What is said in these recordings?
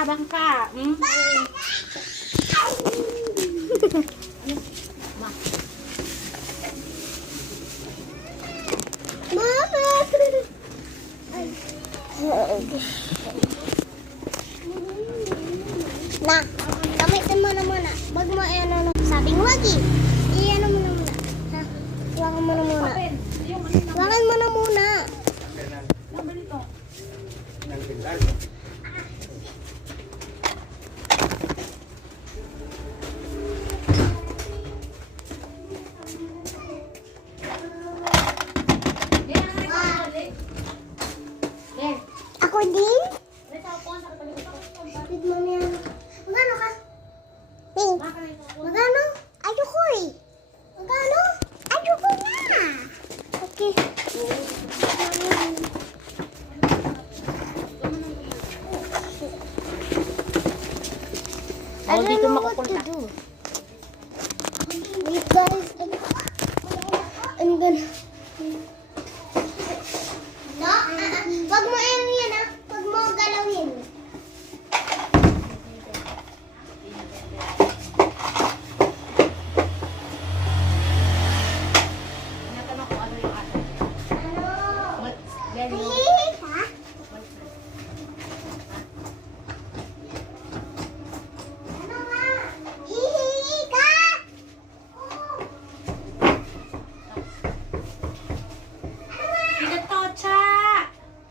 mayabang ka. Hmm? Ma. Mama! Na, gamitin mo na muna. Wag mo ano, sabing wag eh. I-ano mo na muna. Ha? Iwakan mo na muna. Iwakan mo na muna. Ako din? Kapit mo na yan. Magano ka? Hey, magano? Ayoko eh. Magano? Ayoko na. Okay. Oh, dito makukulta. Wait guys. I'm gonna... No, wag mo yan ah. Wag mo galawin. Tinatanong ko ano yung ato. Ano? Very low. Hihihi ka? Ano nga? Hihihi ka? Pinatocha!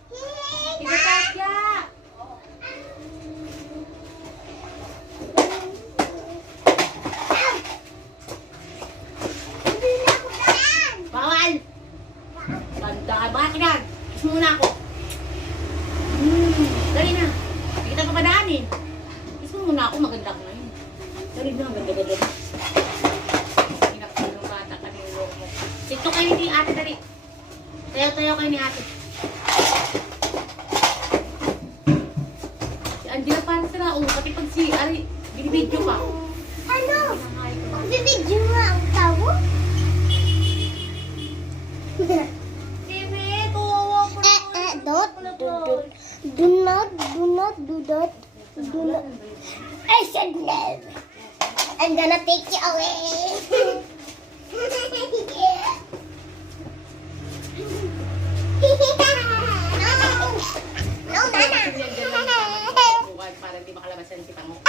Hihihi ka? Pinatotya! Hindi na ako daan. Bawal! Ganda ka. Baka kinag. Kiss mo muna ako. Dali na. Hindi kita papadaan eh. Kiss mo muna ako. Maganda ko na yun. Dali na. Ganda-ganda na. Pinakilong bata ka ng loob mo. Sito kayo ni ate. Dali. Tayo-tayo kayo ni ate. Si Angela parang sila. Oh, pati pag si Ari, binibidyo ka. Ano? Bibidyo nga ang tao? Bebe, kawawa ko Dot. Do not do that. Do not. I said no. I'm gonna take you away. No, Nana. para hindi makalabas yan si Pango.